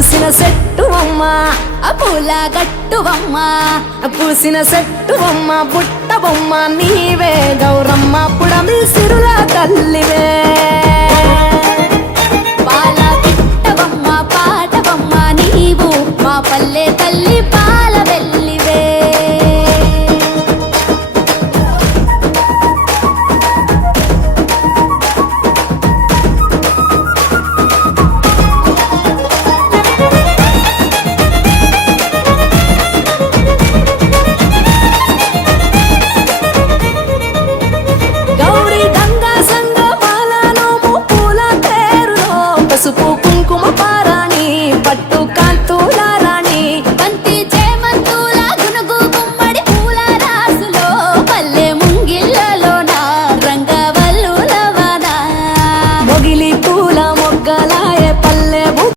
పూసిన చెట్టు బొమ్మ ఆ పూల గట్టు బొమ్మ పూసిన చెట్టు బొమ్మ పుట్ట బొమ్మ నీవే గౌరమ్మ పుడమి సిరుల తల్లివే